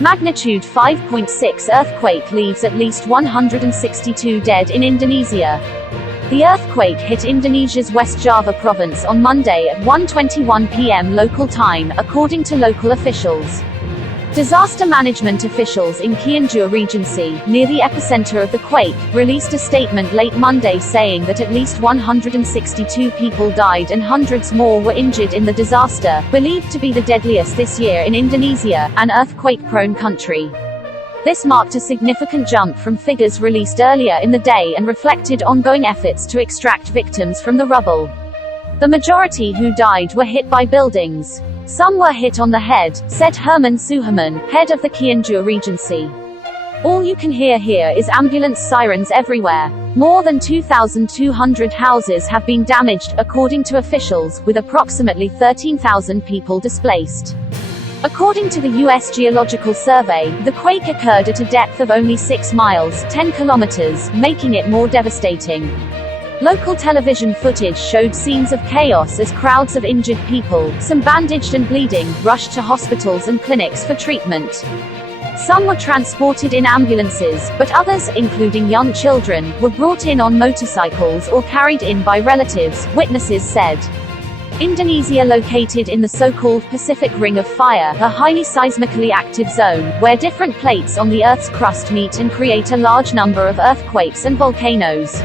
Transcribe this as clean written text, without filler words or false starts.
Magnitude 5.6 earthquake leaves at least 162 dead in Indonesia. The earthquake hit Indonesia's West Java province on Monday at 1:21 p.m. local time, according to local officials. Disaster management officials in Cianjur Regency, near the epicenter of the quake, released a statement late Monday saying that at least 162 people died and hundreds more were injured in the disaster, believed to be the deadliest this year in Indonesia, an earthquake-prone country. This marked a significant jump from figures released earlier in the day and reflected ongoing efforts to extract victims from the rubble. The majority who died were hit by buildings. Some were hit on the head, said Herman Suherman, head of the Cianjur Regency. All you can hear here is ambulance sirens everywhere. More than 2,200 houses have been damaged, according to officials, with approximately 13,000 people displaced. According to the U.S. Geological Survey, the quake occurred at a depth of only 6 miles, 10 kilometers, making it more devastating. Local television footage showed scenes of chaos as crowds of injured people, some bandaged and bleeding, rushed to hospitals and clinics for treatment. Some were transported in ambulances, but others, including young children, were brought in on motorcycles or carried in by relatives, witnesses said. Indonesia, located in the so-called Pacific Ring of Fire, a highly seismically active zone, where different plates on the Earth's crust meet and create a large number of earthquakes and volcanoes.